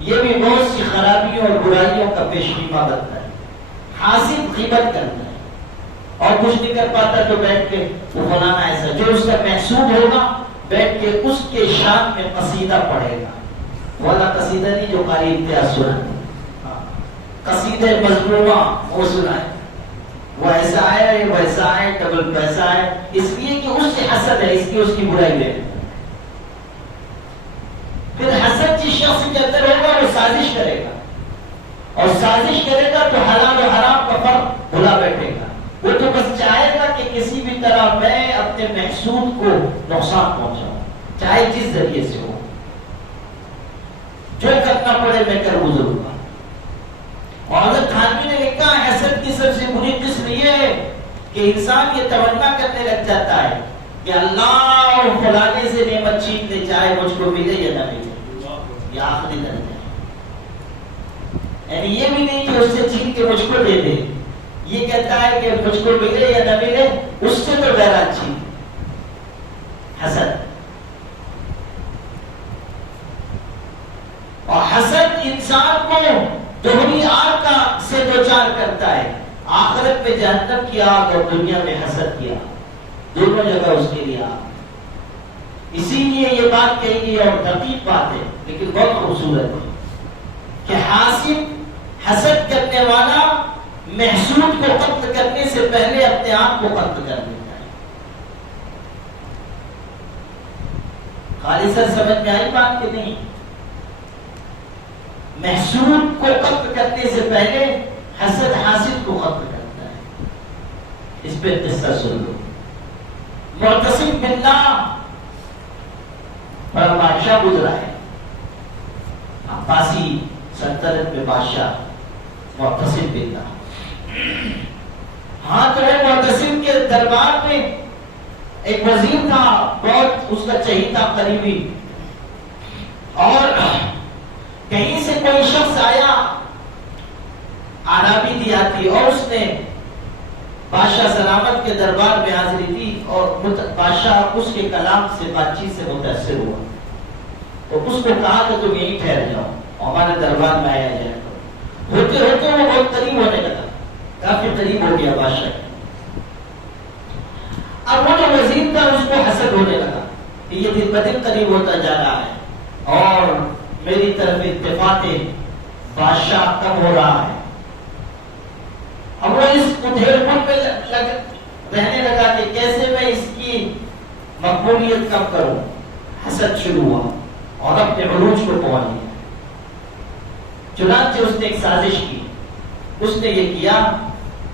یہ بھی بہت سی خرابیوں اور برائیوں کا پیشگیمہ بنتا ہے. حاسد غیبت کرتا ہے اور کچھ نہیں کر پاتا تو بیٹھ کے وہ فلانا ایسا، جو اس کا محسود ہوگا بیٹھ کے اس کے شان میں قصیدہ پڑھے گا. والا قصیدہ نہیں جو قاری امتیاز سنا، قصیدہ مظلومہ وہ سنا ہے، وہ ایسا ہے یہ ویسا ہے ڈبل پیسہ ہے، اس لیے کہ اس سے حسد ہے، اس لیے اس کی برائی دے. پھر حسد جس شخص کے اندر ہوگا وہ سازش کرے گا، اور سازش کرے گا تو حلال و حرام کا فرق بھلا بیٹھے گا. وہ تو بس چاہے گا کہ کسی بھی طرح میں اپنے محسود کو نقصان پہنچاؤں، چاہے جس ذریعے سے ہو، جو کرنا پڑے میں کر گزروں گا. اور حضرت تھانوی نے لکھا حسد کی سب سے بری قسم یہ ہے کہ انسان یہ تمنا کرنے لگ جاتا ہے کہ اللہ اور فلانے سے نعمت چھین لے، چاہے مجھ کو ملے یا نہ ملے. یہ آخری درجہ ہے. یعنی یہ بھی نہیں کہ اس سے چھین کے مجھ کو دے دے، یہ کہتا ہے کہ مجھ کو ملے یا نہ ملے اس سے تو بہرحال چھین. حسد. اور حسد انسان کو دوہری آگ کا سے دوچار کرتا ہے. آخرت میں جہنم کی آگ اور دنیا میں حسد کی آگ، دونوں جگہ اس کے لیے آگ. اسی لیے یہ بات کہی گئی اور دقیق بات ہے لیکن بہت خوبصورت ہے کہ حاسد حسد کرنے والا محسود کو قتل کرنے سے پہلے اپنے آپ کو قتل کر دیتا ہے. خالصاً سمجھ میں آئی بات کہ نہیں؟ محسود کو قتل کرنے سے پہلے حسد حاسد کو قتل کرتا ہے. اس پہ قصہ سن لو. معتصم باللہ پر بادشاہ گزرا ہے، عباسی سلطنت میں بادشاہ معتصم باللہ. ہاں تو معتصم کے دربار میں ایک وزیر تھا، بہت اس کا چہیتا قریبی، اور کہیں سے کوئی شخص آیا عربی دیہاتی اور اس نے بادشاہ سلامت کے دربار میں حاضری دی اور بادشاہ اس کے کلام سے بات چیت سے متاثر ہوا تو اس کو کہا کہ تم یہیں ٹھہر جاؤ، ہمارے دربار میں آیا جائے. ہوتے ہوتے وہ بہت قریب ہونے لگا، کافی قریب ہو گیا بادشاہ. اب وہ جو وزیر تھا اس کو حسد ہونے لگا کہ یہ دن بدن قریب ہوتا جا رہا ہے اور میری طرف اتفاق بادشاہ کم ہو رہا ہے. اب وہ اس ادھیڑ پن میں رہنے لگا کہ کیسے میں اس کی مقبولیت کم کروں. حسد شروع ہوا اور اپنے عروج کو پہنچ گیا. چنانچہ اس نے ایک سازش کی. اس نے یہ کیا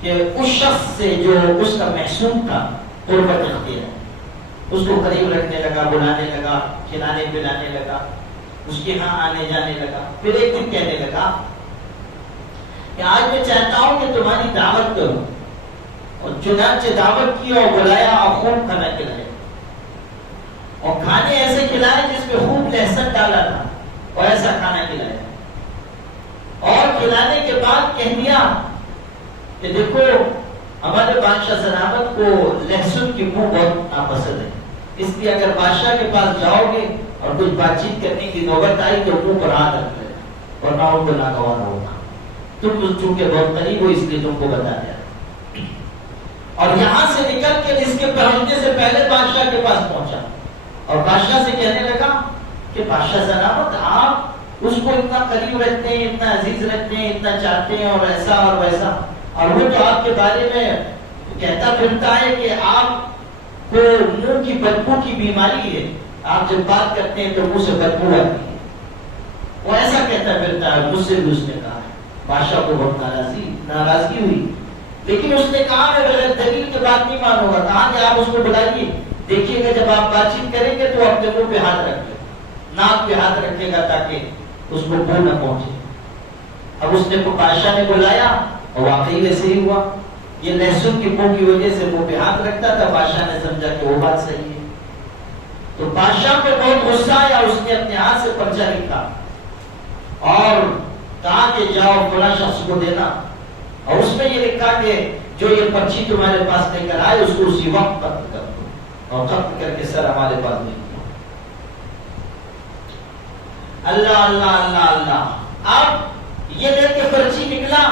کہ اس شخص سے جو اس کا محسوب تھا قربت اختیار، اس کو قریب رکھنے لگا، بلانے لگا، کھلانے پلانے لگا، اس کے ہاں آنے جانے لگا. پھر ایک دن کہنے لگا کہ آج میں چاہتا ہوں کہ تمہاری دعوت کروں. اور چنانچہ دعوت کی اور بلایا اور خوب کھانا کھلایا، اور کھانے ایسے کھلائے جس میں خوب لہسن ڈالا تھا اور ایسا کھانا کھلایا. اور کھلانے کے بعد کہہ دیا کہ دیکھو ہمارے بادشاہ سلامت کو لہسن کی بو بہت ناپسند ہے، اس لیے اگر بادشاہ کے پاس جاؤ گے اور کچھ بات چیت کرنے کی نوبت آئی تو منہ پر ہاتھ رکھ لینا ورنہ ان کو ناگوار ہوگا. تم چونکہ بہت قریب ہو اس لیے تم کو بتا دیا. اور یہاں سے نکل کے اس کے پہنچنے سے پہلے بادشاہ کے پاس پہنچا اور بادشاہ سے کہنے لگا کہ بادشاہ سلامت آپ اس کو اتنا قریب رکھتے ہیں، اتنا عزیز رکھتے ہیں، اتنا چاہتے ہیں اور ایسا اور ویسا، اور وہ تو آپ کے بارے میں کہتا پھرتا ہے کہ آپ کو منہ کی بدبو کی بیماری ہے، آپ جب بات کرتے ہیں تو منہ سے بدبو آتی ہے. وہ ایسا کہتا پھرتا ہے. مجھ سے بھی اس نے کہا. بادشاہ کو بہت ناراضگی ہوئی، لیکن اس نے کہا میں بغیر دلیل کے بات نہیں مانوں گا. کہا کہ آپ اس کو بلائیے، دیکھیے گا جب آپ بات چیت کریں گے تو اپنے منہ پہ ہاتھ رکھے، ناک پہ ہاتھ رکھے گا تاکہ اس کو بو نہ پہنچے. اب اس نے بادشاہ نے بلایا اور واقعی ویسے ہی ہوا. یہ لہسن کی بو کی وجہ سے منہ پہ ہاتھ رکھتا تھا. بادشاہ نے سمجھا کہ وہ بات صحیح ہے تو بادشاہ کو بہت غصہ آیا. اس نے اپنے ہاتھ سے پرچہ لکھا اور کہا کہ جاؤ فلاں شخص کو دینا، اور اس میں یہ لکھا کہ جو یہ پرچی تمہارے پاس لے کر آئے اس کو اسی وقت قتل کر دو، اور قتل کر کے سر ہمارے پاس لے دو. اللہ اللہ اللہ اللہ. اب یہ دیکھ کے پرچی نکلا,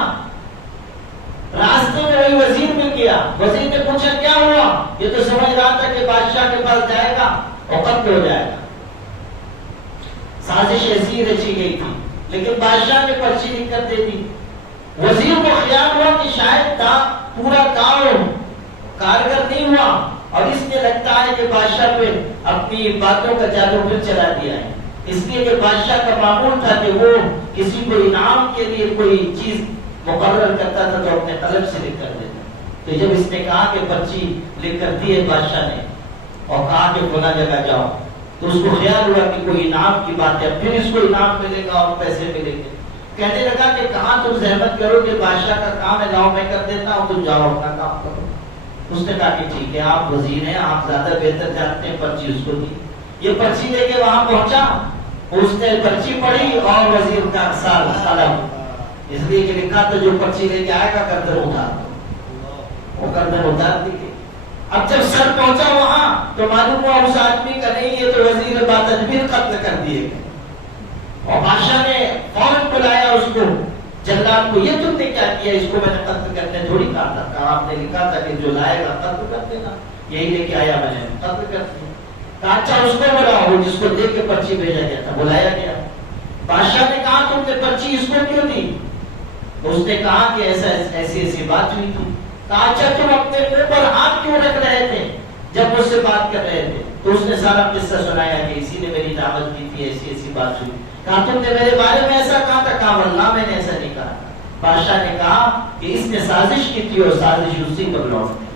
راستے میں وہی وزیر مل گیا. وزیر نے پوچھا کیا ہوا؟ یہ تو سمجھ رہا تھا کہ بادشاہ کے پاس جائے گا اور قتل ہو جائے گا. سازش ایسی رچی گئی تھی, لیکن بادشاہ نے پرچی لکھ کر دے دی. وزیر کو خیال ہوا کہ شاید پورا کام کارگر نہیں ہوا, اور اس لیے لگتا ہے کہ بادشاہ پہ اپنی باتوں کا جادو پھر چلا دیا ہے. اس لیے کہ بادشاہ کا معمول تھا کہ وہ کسی کو انعام کے لیے کوئی چیز مقرر کرتا تھا تو اپنے قلم سے لکھ کر دیتا. تو جب اس نے کہا کہ پرچی لکھ کر دی ہے بادشاہ نے, اور کہا کہ فلاں جگہ جاؤ, تو اس کو خیال ہوا کہ کوئی انعام کی بات ہے, پھر اس کو انعام ملے گا اور پیسے ملیں گے. کہنے لگا کہ کہاں تم زحمت کرو کہ بادشاہ کا کام ہے, لاؤ میں کر دیتا ہوں, تم جاؤ اپنا کام کرو. اس نے کہا کہ ٹھیک ہے, آپ وزیر ہیں, آپ زیادہ بہتر جانتے ہیں. پرچی اس کو دی. یہ پرچی لے کے وہاں پہنچا, اس نے پرچی پڑھی اور وزیر کا قلم, اس لیے کہ لکھا تو جو پرچی لے کے آئے گا گردن اتار دو, وہ گردن اتار دی. اب جب سر پہنچا وہاں تو معلوم ہوا اس آدمی کا نہیں, یہ تو وزیر باتدبیر قتل کر دیے گئے. اور بادشاہ نے فوراً بلایا اس کو, جلاد کو, یہ تم نے کیا کیا؟ اس کو میں نے قتل کرنے تھوڑی کہا تھا, کہا آپ نے لکھا تھا کہ جو لائے گا قتل کر دینا, یہی لے کے آیا میں نے, قتل کر دیا. کہا اچھا اس کو بلاؤ, وہ جس کو دے کے پرچی بھیجا گیا تھا, بلایا گیا. بادشاہ نے کہا تم نے پرچی اس کو کیوں دی؟ اس نے کہا کہ ایسی ایسی بات ہوئی تھی. کہا اچھا تم اپنے منہ پر ہاتھ کیوں رکھ رہے تھے جب مجھ سے بات کر رہے تھے؟ تو اس نے سارا قصہ سنایا کہ اسی نے میری دعوت کی تھی, ایسی ایسی بات ہوئی. کہا تم نے میرے بارے میں ایسا کہا تھا؟ کہا واللہ میں نے ایسا نہیں کہا. بادشاہ نے کہا کہ اس نے سازش کی تھی اور سازش اسی پر لوٹ